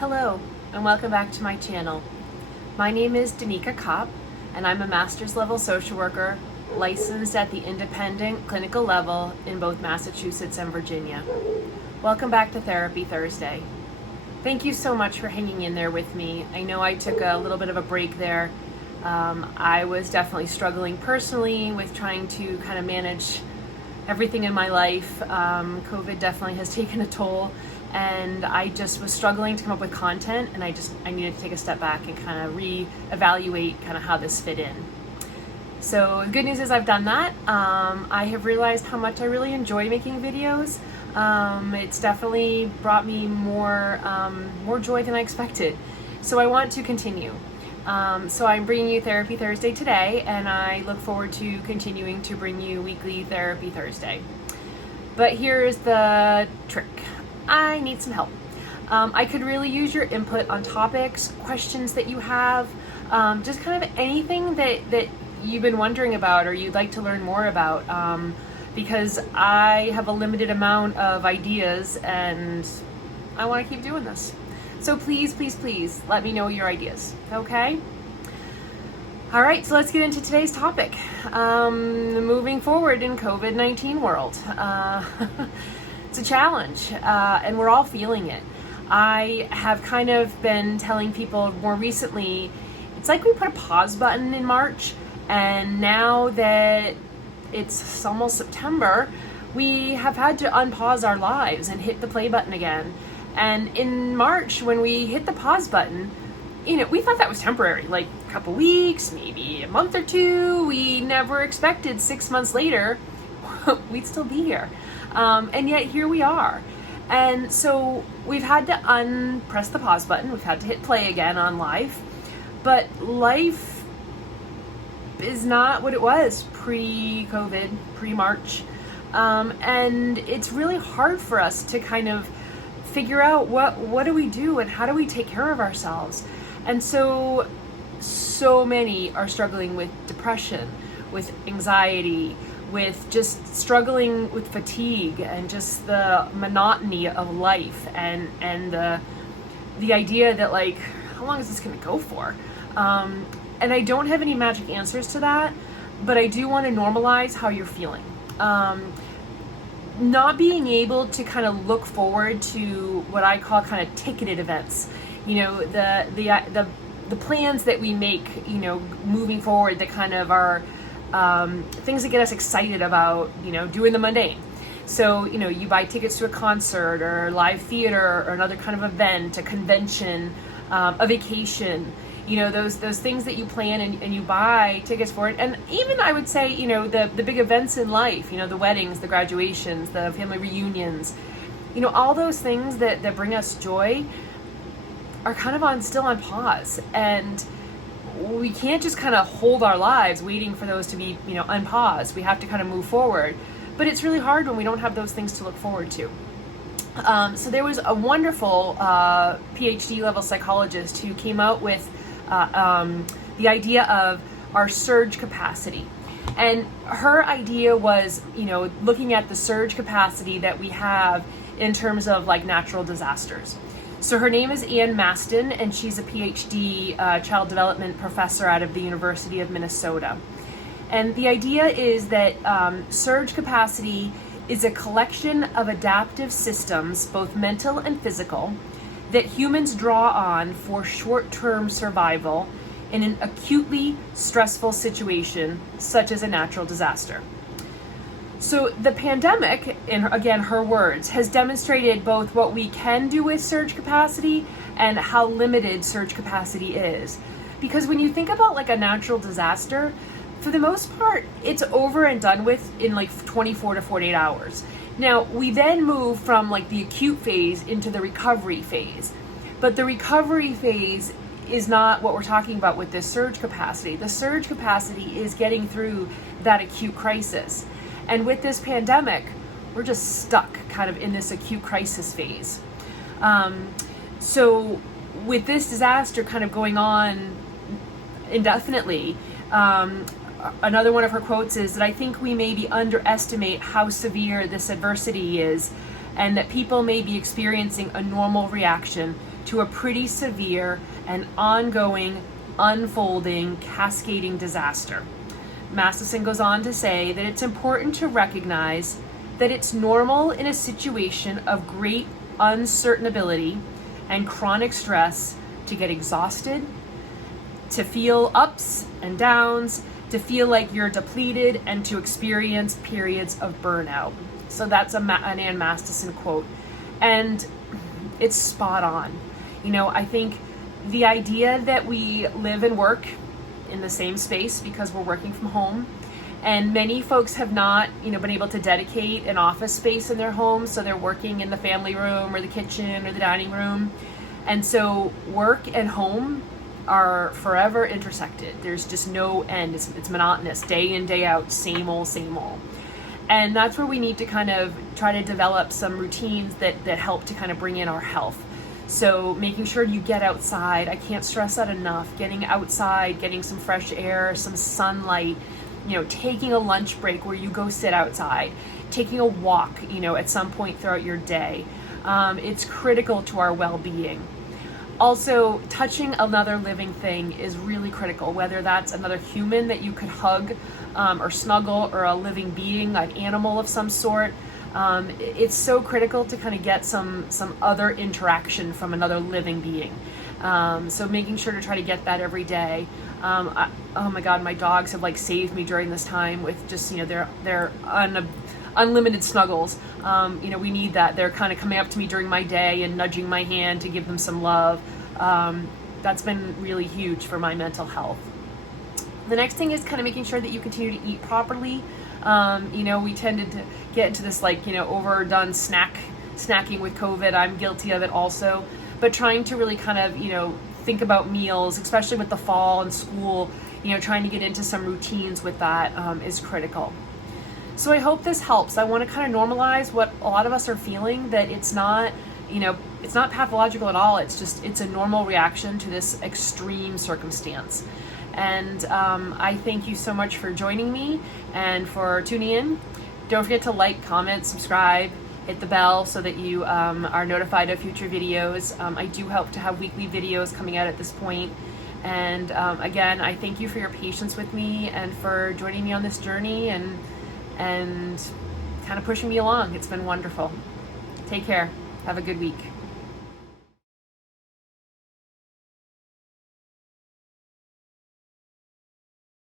Hello, and welcome back to my channel. My name is Danica Kopp, and I'm a master's level social worker licensed at the independent clinical level in both Massachusetts and Virginia. Welcome back to Therapy Thursday. Thank you so much for hanging in there with me. I know I took a little bit of a break there. I was definitely struggling personally with trying to kind of manage everything in my life. COVID definitely has taken a toll, and I just was struggling to come up with content, and I needed to take a step back and kind of reevaluate kind of how this fit in. So the good news is I've done that. I have realized how much I really enjoy making videos. It's definitely brought me more joy than I expected. So I want to continue. So I'm bringing you Therapy Thursday today, and I look forward to continuing to bring you weekly Therapy Thursday. But here's the trick. I need some help. I could really use your input on topics, questions that you have, just kind of anything that you've been wondering about or you'd like to learn more about, because I have a limited amount of ideas and I want to keep doing this. So please, please, please let me know your ideas, okay? All right, so let's get into today's topic. Moving forward in COVID-19 world. It's a challenge, and we're all feeling it. I have kind of been telling people more recently, it's like we put a pause button in March, and now that it's almost September, we have had to unpause our lives and hit the play button again. And in March, when we hit the pause button, we thought that was temporary, like a couple weeks, maybe a month or two. We never expected 6 months later we'd still be here. And yet here we are. And so we've had to unpress the pause button. We've had to hit play again on life. But life is not what it was pre-COVID, pre-March. And it's really hard for us to kind of figure out what do we do and how do we take care of ourselves. And so many are struggling with depression, with anxiety, with just struggling with fatigue and just the monotony of life and the idea that, like, how long is this going to go for? And I don't have any magic answers to that, but I do want to normalize how you're feeling. Not being able to kind of look forward to what I call kind of ticketed events, the plans that we make, moving forward that kind of are things that get us excited about, doing the mundane. So, you buy tickets to a concert or live theater or another kind of event, a convention, a vacation, those things that you plan and you buy tickets for it. And even I would say, the big events in life, the weddings, the graduations, the family reunions, all those things that bring us joy are kind of still on pause. And we can't just kind of hold our lives waiting for those to be, unpaused. We have to kind of move forward. But it's really hard when we don't have those things to look forward to. So there was a wonderful PhD level psychologist who came out with the idea of our surge capacity. And her idea was, looking at the surge capacity that we have in terms of like natural disasters. So her name is Ann Maston, and she's a PhD child development professor out of the University of Minnesota. And the idea is that surge capacity is a collection of adaptive systems, both mental and physical, that humans draw on for short-term survival in an acutely stressful situation, such as a natural disaster. So the pandemic, in again her words, has demonstrated both what we can do with surge capacity and how limited surge capacity is. Because when you think about like a natural disaster, for the most part, it's over and done with in like 24 to 48 hours. Now, we then move from like the acute phase into the recovery phase. But the recovery phase is not what we're talking about with this surge capacity. The surge capacity is getting through that acute crisis. And with this pandemic, we're just stuck kind of in this acute crisis phase. So with this disaster kind of going on indefinitely, another one of her quotes is that I think we maybe underestimate how severe this adversity is, and that people may be experiencing a normal reaction to a pretty severe and ongoing, unfolding, cascading disaster. Masterson goes on to say that it's important to recognize that it's normal in a situation of great uncertainty and chronic stress to get exhausted, to feel ups and downs, to feel like you're depleted, and to experience periods of burnout. So that's an Ann Masterson quote. And it's spot on. I think the idea that we live and work in the same space because we're working from home, and many folks have not, been able to dedicate an office space in their home, so they're working in the family room or the kitchen or the dining room. And so work and home are forever intersected. There's just no end. It's monotonous, day in, day out, same old, same old. And that's where we need to kind of try to develop some routines that help to kind of bring in our health. So making sure you get outside. I can't stress that enough. Getting outside, getting some fresh air, some sunlight, taking a lunch break where you go sit outside, taking a walk, at some point throughout your day. It's critical to our well-being. Also, touching another living thing is really critical, whether that's another human that you could hug or snuggle, or a living being, an animal of some sort. It's so critical to kind of get some other interaction from another living being. So making sure to try to get that every day. Oh my God, my dogs have saved me during this time with just, their unlimited snuggles. We need that. They're kind of coming up to me during my day and nudging my hand to give them some love. That's been really huge for my mental health. The next thing is kind of making sure that you continue to eat properly. We tended to get into this overdone snacking with COVID. I'm guilty of it also, but trying to really kind of, think about meals, especially with the fall and school, trying to get into some routines with that is critical. So I hope this helps. I want to kind of normalize what a lot of us are feeling, that it's not, it's not pathological at all. It's a normal reaction to this extreme circumstance. And I thank you so much for joining me and for tuning in. Don't forget to like, comment, subscribe, hit the bell so that you are notified of future videos. I do hope to have weekly videos coming out at this point. And again, I thank you for your patience with me and for joining me on this journey and kind of pushing me along. It's been wonderful. Take care. Have a good week.